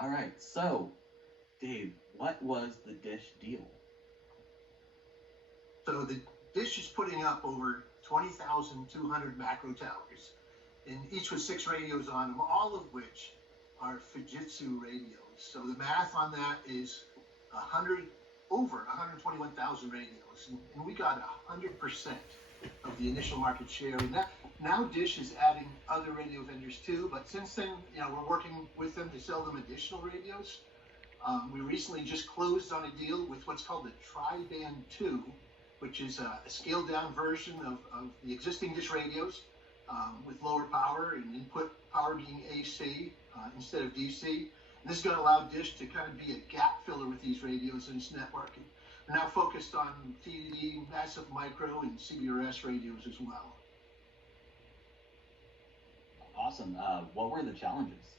All right. So, Dave, what was the Dish deal? So the Dish is putting up over 20,200 macro towers, and each with six radios on them, all of which are Fujitsu radios. So the math on that is 100 over 121,000 radios, and we got 100% of the initial market share. And that now Dish is adding other radio vendors too, but since then, we're working with them to sell them additional radios. We recently just closed on a deal with what's called the Tri-Band 2, which is a scaled down version of the existing Dish radios with lower power and input power being AC instead of DC. And this is going to allow Dish to kind of be a gap filler with these radios in its network. And we're now focused on TDD, massive micro, and CBRS radios as well. Awesome. What were the challenges?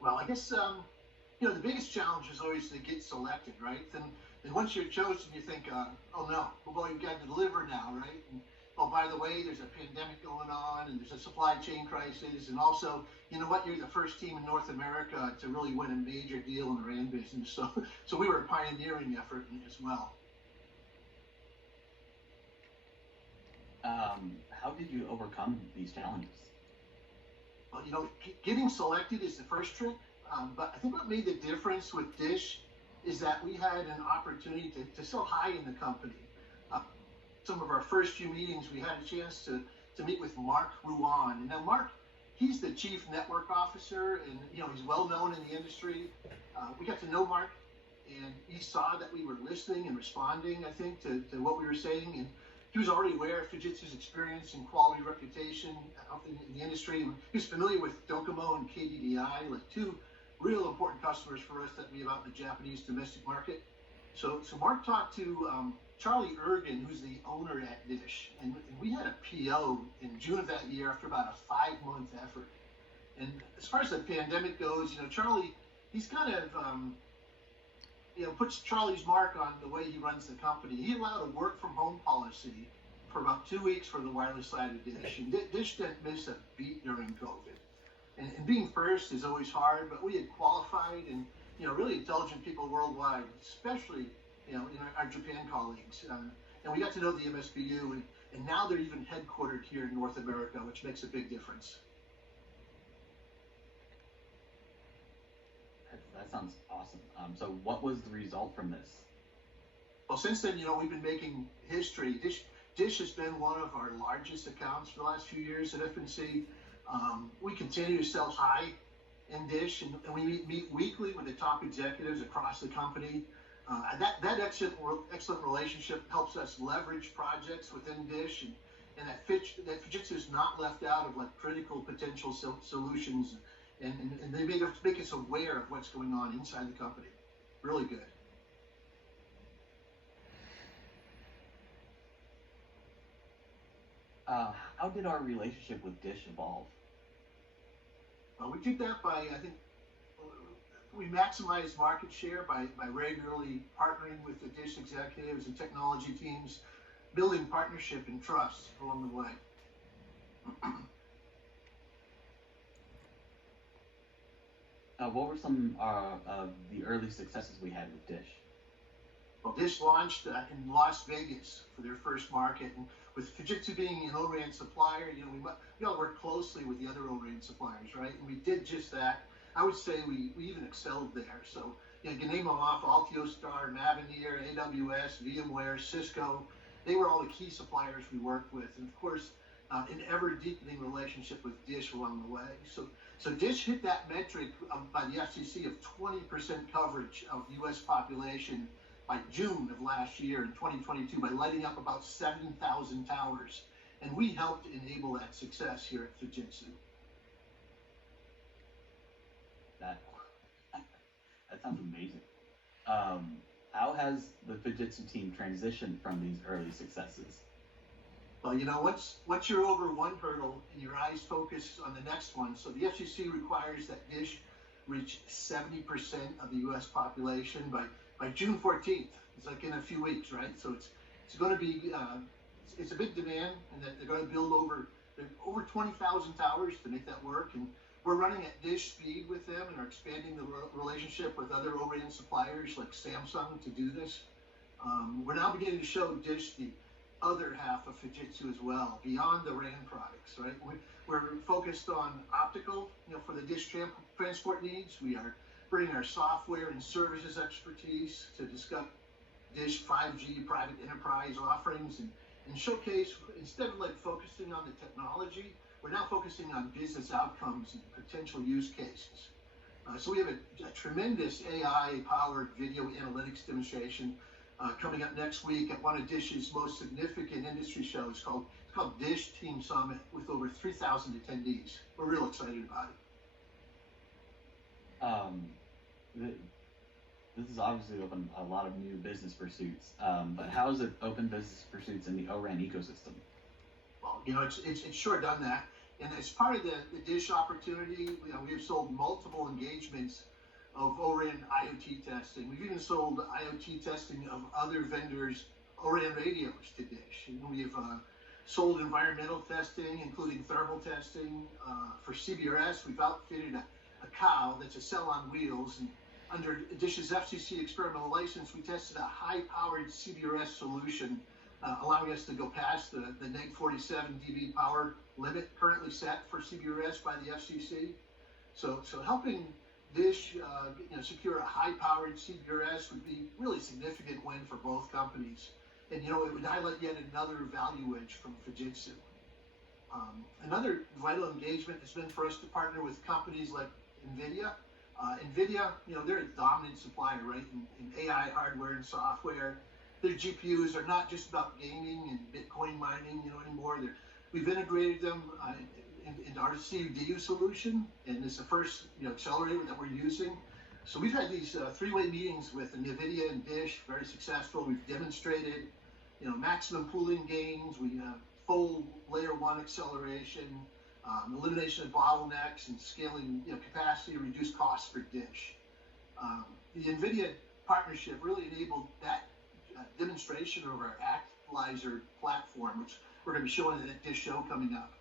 Well, I guess the biggest challenge is always to get selected, right? And once you're chosen, you think, oh no, well, you've got to deliver now, right? And, oh, by the way, there's a pandemic going on, and there's a supply chain crisis, and also, you know what? You're the first team in North America to really win a major deal in the RAN business. So we were a pioneering effort as well. How did you overcome these challenges? Well, getting selected is the first trick. But I think what made the difference with Dish is that we had an opportunity to sell high in the company. Some of our first few meetings, we had a chance to meet with Mark Ruan. And now Mark, he's the chief network officer, and he's well known in the industry. We got to know Mark, and he saw that we were listening and responding, I think, to what we were saying. And he was already aware of Fujitsu's experience and quality reputation out in the industry. He was familiar with Docomo and KDDI, like two real important customers for us that we have out in the Japanese domestic market. So Mark talked to Charlie Ergen, who's the owner at Dish, and we had a PO in June of that year after about a 5-month effort. And as far as the pandemic goes, Charlie, he's kind of puts Charlie's mark on the way he runs the company. He allowed a work from home policy for about 2 weeks for the wireless side of Dish, and Dish didn't miss a beat during COVID. And being first is always hard, but we had qualified and really intelligent people worldwide, especially in our Japan colleagues, and we got to know the MSBU, and now they're even headquartered here in North America, which makes a big difference. That sounds awesome. So what was the result from this? Well, since then, we've been making history. Dish has been one of our largest accounts for the last few years at FNC. We continue to sell high in Dish, and we meet weekly with the top executives across the company. That excellent relationship helps us leverage projects within Dish, and that Fujitsu is not left out of critical potential solutions, and they make us aware of what's going on inside the company. Really good. How did our relationship with Dish evolve? We did that by, I think, we maximize market share by regularly partnering with the Dish executives and technology teams, building partnership and trust along the way. What were some of the early successes we had with Dish? Well, Dish launched in Las Vegas for their first market, and with Fujitsu being an O-RAN supplier, we all work closely with the other O-RAN suppliers, right? And we did just that. I would say we even excelled there. So you can name them off: Altiostar, Mavenir, AWS, VMware, Cisco. They were all the key suppliers we worked with, and of course, an ever-deepening relationship with Dish along the way. So Dish hit that metric by the FCC of 20% coverage of the U.S. population by June of last year in 2022 by lighting up about 7,000 towers. And we helped enable that success here at Fujitsu. That sounds amazing. How has the Fujitsu team transitioned from these early successes? Well, once you're over one hurdle and your eyes focus on the next one, so the FCC requires that Dish reach 70% of the U.S. population by June 14th. It's like in a few weeks, right? So it's going to be it's a big demand, and that they're going to build over 20,000 towers to make that work. And we're running at Dish speed with them, and our expanding the relationship with other ORAN suppliers like Samsung to do this. We're now beginning to show Dish the other half of Fujitsu as well, beyond the RAN products, right? We're focused on optical, for the Dish transport needs. We are bringing our software and services expertise to discuss Dish 5G private enterprise offerings and showcase, instead of like focusing on the technology, we're now focusing on business outcomes and potential use cases. So we have a tremendous AI-powered video analytics demonstration coming up next week at one of Dish's most significant industry shows. It's called Dish Team Summit with over 3,000 attendees. We're real excited about it. This has obviously opened a lot of new business pursuits, but how has it opened business pursuits in the ORAN ecosystem? Well, it's sure done that. And as part of the Dish opportunity, we have sold multiple engagements of ORAN IoT testing. We've even sold IoT testing of other vendors' ORAN radios to Dish. And we have sold environmental testing, including thermal testing. For CBRS, we've outfitted a cow that's a cell on wheels. And under Dish's FCC experimental license, we tested a high-powered CBRS solution, allowing us to go past the neg 47 dB power limit currently set for CBRS by the FCC. So helping Dish secure a high-powered CBRS would be really significant win for both companies. And it would highlight yet another value edge from Fujitsu. Another vital engagement has been for us to partner with companies like NVIDIA. NVIDIA, they're a dominant supplier, right, in AI hardware and software. Their GPUs are not just about gaming and Bitcoin mining, anymore. We've integrated them into our CUDU solution, and it's the first, accelerator that we're using. So we've had these three-way meetings with NVIDIA and Dish, very successful. We've demonstrated, maximum pooling gains. We have full layer one acceleration, elimination of bottlenecks, and scaling, capacity to reduce costs for Dish. The NVIDIA partnership really enabled that demonstration of our Actualizer platform, which we're going to be showing at that Dish show coming up.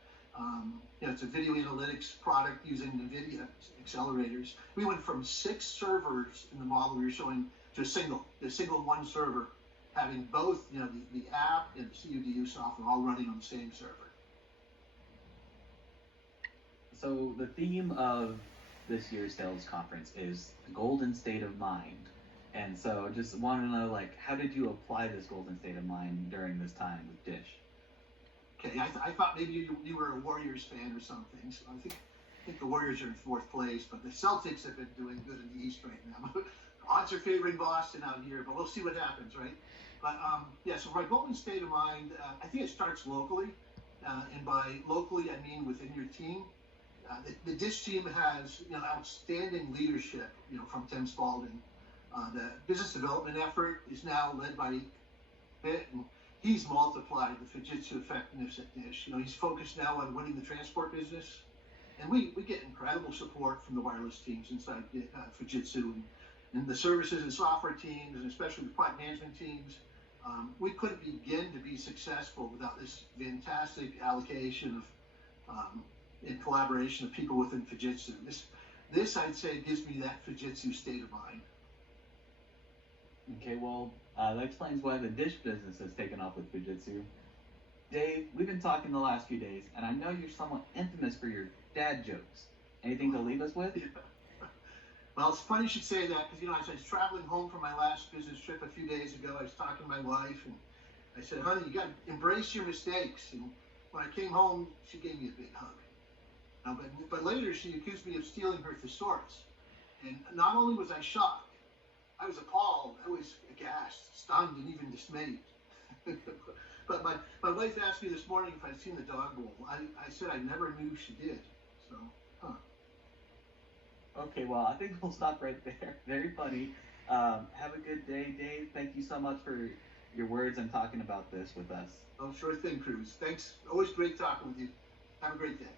It's a video analytics product using NVIDIA accelerators. We went from 6 servers in the model we were showing to a single one server, having both, the app and the CUDU software all running on the same server. So the theme of this year's sales conference is the golden state of mind. And so just want to know, how did you apply this golden state of mind during this time with Dish? Okay, I thought maybe you were a Warriors fan or something. So I think the Warriors are in 4th place, but the Celtics have been doing good in the East right now. Odds are favoring Boston out here, but we'll see what happens, right? But so my golden state of mind, I think it starts locally, and by locally I mean within your team. The Dish team has outstanding leadership, from Tim Spalding. The business development effort is now led by Pitt, and he's multiplied the Fujitsu effectiveness at Dish. He's focused now on winning the transport business, and we get incredible support from the wireless teams inside Fujitsu and the services and software teams, and especially the product management teams. We couldn't begin to be successful without this fantastic allocation of in collaboration of people within Fujitsu. This I'd say gives me that Fujitsu state of mind. Okay, well, that explains why the Dish business has taken off with Fujitsu. Dave, we've been talking the last few days, and I know you're somewhat infamous for your dad jokes. Anything to leave us with? Well, it's funny you should say that, because, as I was traveling home from my last business trip a few days ago, I was talking to my wife, and I said, honey, you got to embrace your mistakes. And when I came home, she gave me a big hug. But later, she accused me of stealing her thesaurus. And not only was I shocked, I was appalled, I was aghast, stunned, and even dismayed. But my wife asked me this morning if I'd seen the dog bowl. I said I never knew she did. So, Okay, well, I think we'll stop right there. Very funny. Have a good day, Dave. Thank you so much for your words and talking about this with us. Oh, sure thing, Cruz. Thanks. Always great talking with you. Have a great day.